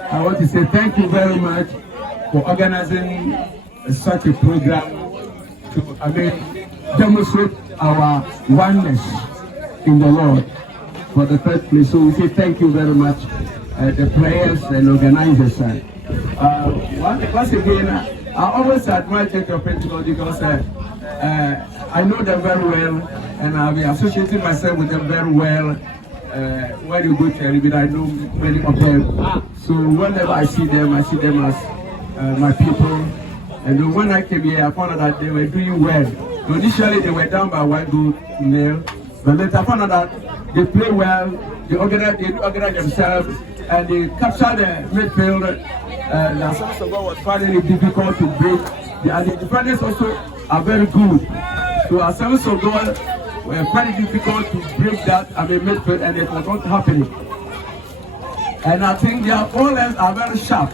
I want to say thank you very much for organizing such a program to, demonstrate our oneness in the Lord for the first place. So we say thank you very much, the players and organizers. Once again, I always admire Church of Pentecost because I know them very well and I've been associating myself with them very well. When you go to Caribbean, I know many of them. So whenever I see them as my people. And when I came here, I found out that they were doing well. So initially, they were down by 1-0, but later I found out that they play well, they organize themselves, and they capture the midfield. The Assemblies of God was finding it difficult to break. And the defenders also are very good. So Assemblies of God were finding it difficult to break that midfield, and it was not happening. And I think their opponents are very sharp.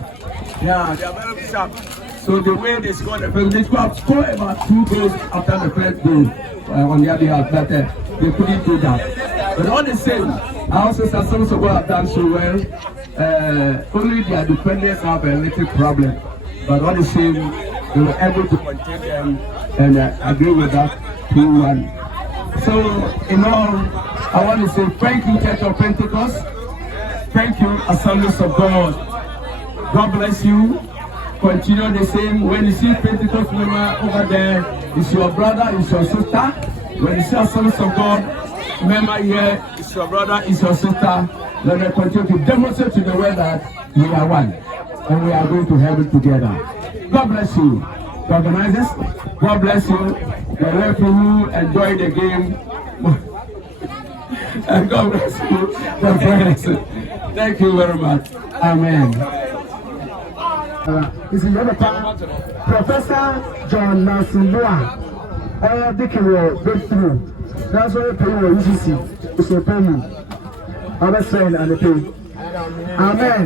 Yeah, they are very sharp. So the way they scored the first, they scored about 2 goals after the first goal on the other half, but they couldn't do that. But all the same, I also said some of them have done so well. Only their defenders have a little problem, but all the same, they were able to contain them and agree with that 2-1. So in all, I want to say thank you, Church of Pentecost. Thank you, Assemblies of God. God bless you. Continue the same. When you see Pentecost member over there, it's your brother, it's your sister. When you see Assemblies of God member here, it's your brother, it's your sister. Let us continue to demonstrate to the world that we are one and we are going to heaven together. God bless you, the organizers. God bless you. The referee who enjoy the game. And God bless you, the friends. Thank you very much. Amen. This is Professor John Nelson Noah. All the breakthrough. That's why we pay your UCC. It's your payment. Our friend and the pay. Amen.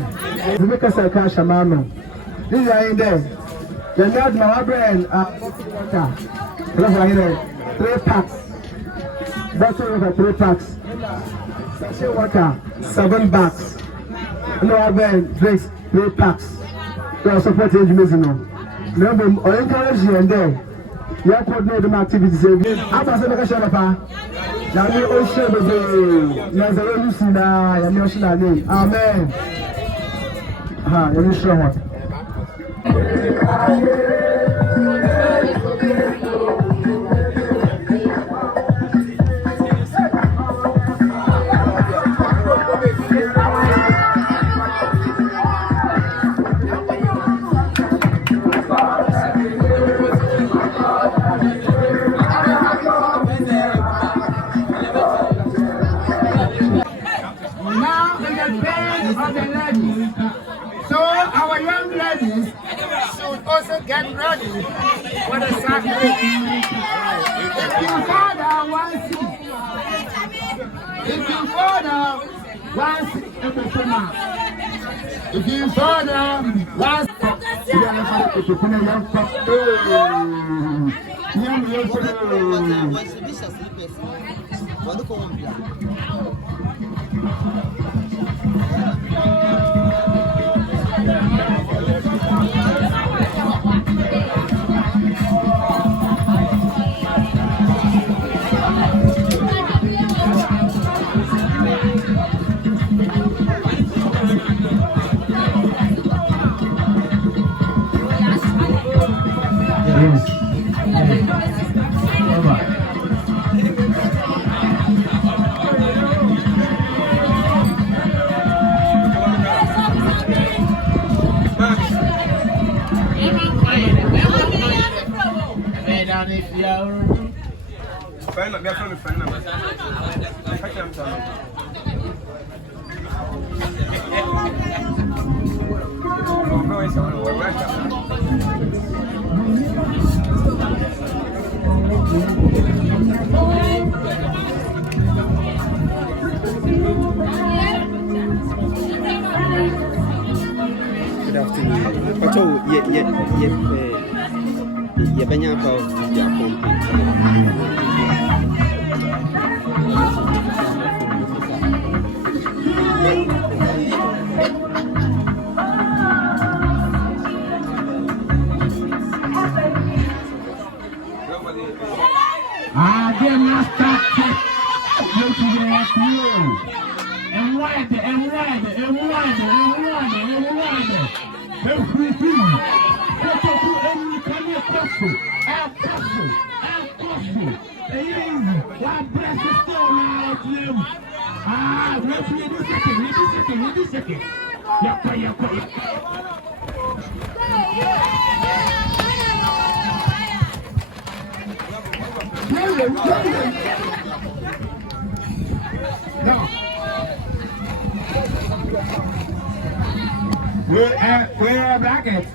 We make us a cash amount. This is in there. The Lord my brand water. 3 packs. Bottle water 3 packs. Sachet water 7 bags. No brand drinks 3 packs. We are supporting the Mizuno. Remember, I encourage you and there. You are coordinating the activities. I'm going to say, Papa, Yami Oshe, Nazareth Lucina, Yami Oshinani. Amen. Yami Shromat. Get ready for the sacrifice. If your father wants you, if your father wants you, if your father wants Good afternoon. Pacho, ye benya pa ya pompe. No. We're bracket.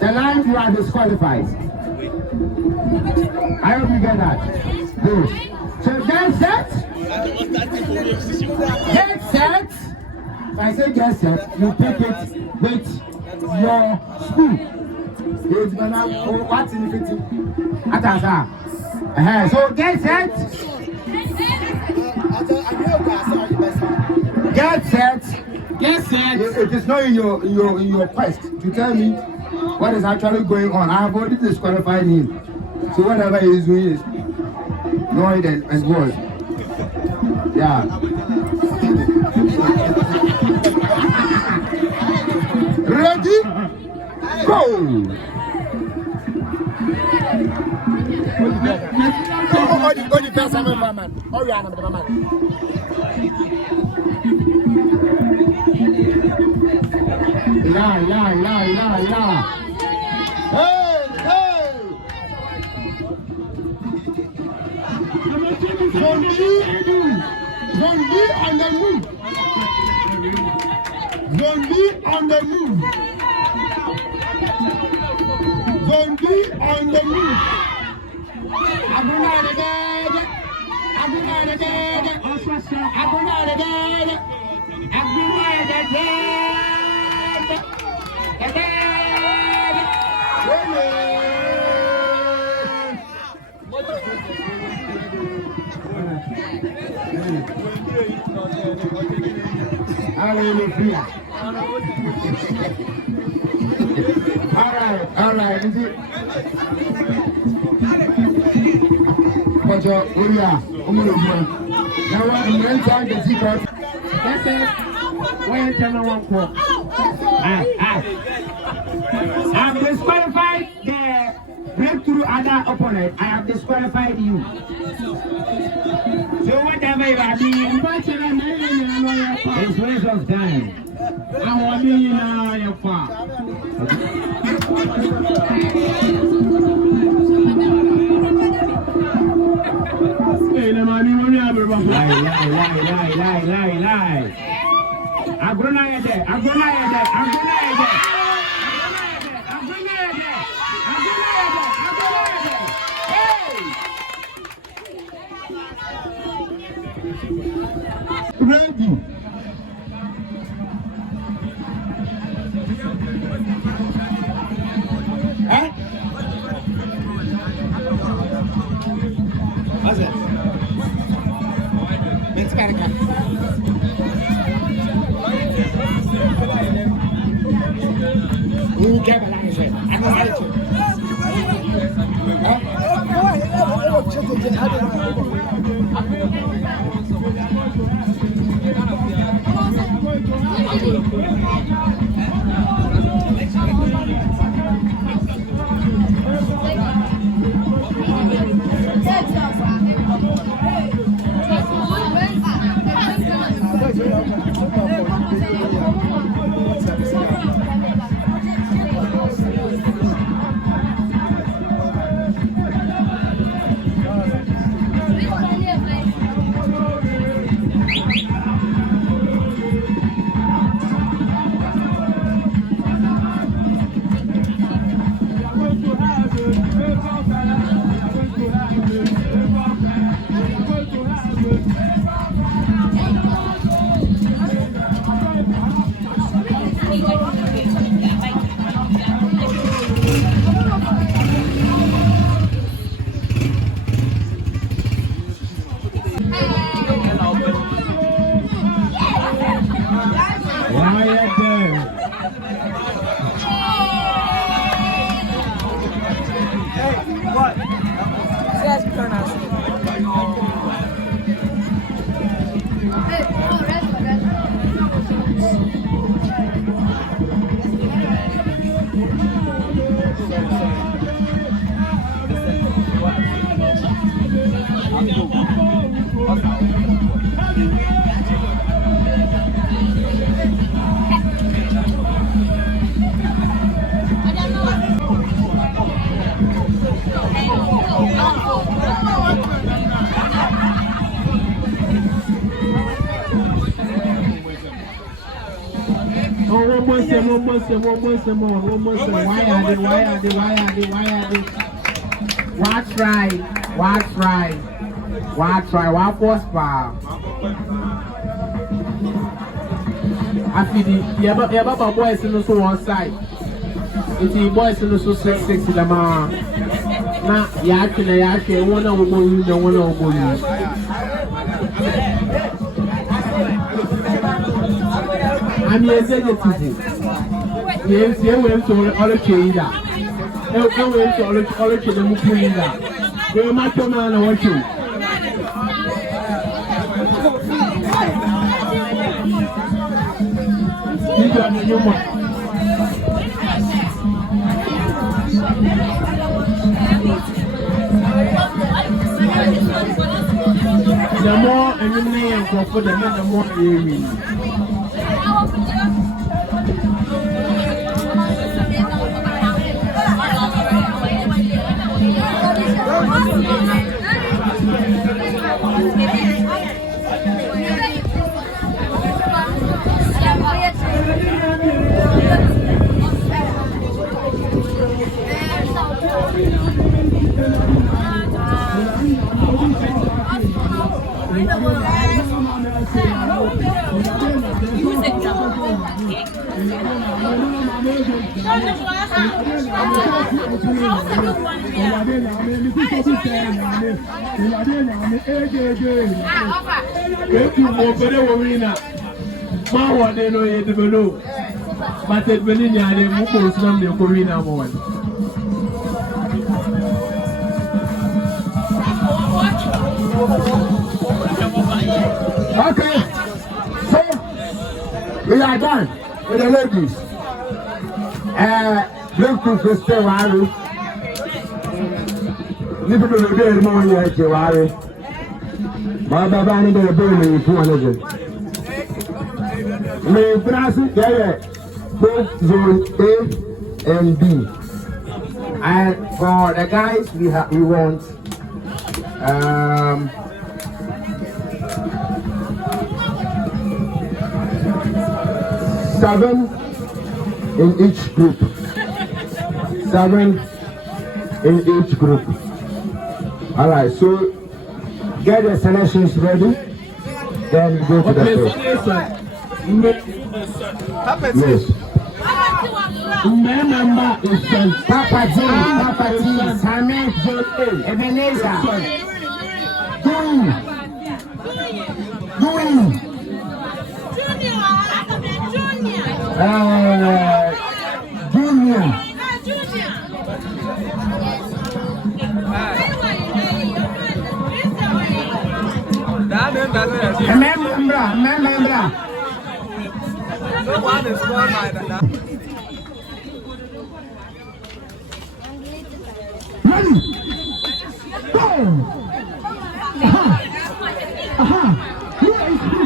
The line, you are disqualified. I hope you get that. Good. So get set. Get set. If I say get set, you pick it with your spoon. What's in the 50? So get set. Get set. Get set. It is not in your quest to tell me what is actually going on. I have already disqualified him. So whatever he is doing is noise and voice. Yeah. Ready? Go! Go the best ever, man. Oh, yeah, man. La. Hey! Zone B on the move. Zone B on the move. Zone B on the move. Abuna the dead. Hallelujah. All right. But now I'm inside the secret. That's it. Why you tell me one quote? I've disqualified the breakthrough other opponent. I have disqualified you. So whatever you are doing, it's waste of time. I want you know your part. Lie. Agbonayede. Ready. What's it? It's got to come. Who care about that? I'm not ready to. What was far? I feel the boys in the so one side. It's the boys in the so 6 in the man. Now, actually, one of you don't want to go. I'm a executive. Yes, you went to all the Keea. You went to all the Keea. You might come on and watch you. The more eliminate and for the more area. Okay, so we are done with the ladies. Look to the Stewari. Little bit of good morning, Stewari. My Babani did a building in 200. We transit there, both zone A and B. And for the guys, we want 7 in each group. 7 in each group. All right, so get the selections ready. Then go to the field. Yes. Remember, it's Papa G, Samuel J. Ebenezer. Doing. Junior. Remember. No one is born by the Ready? Go! Here is who?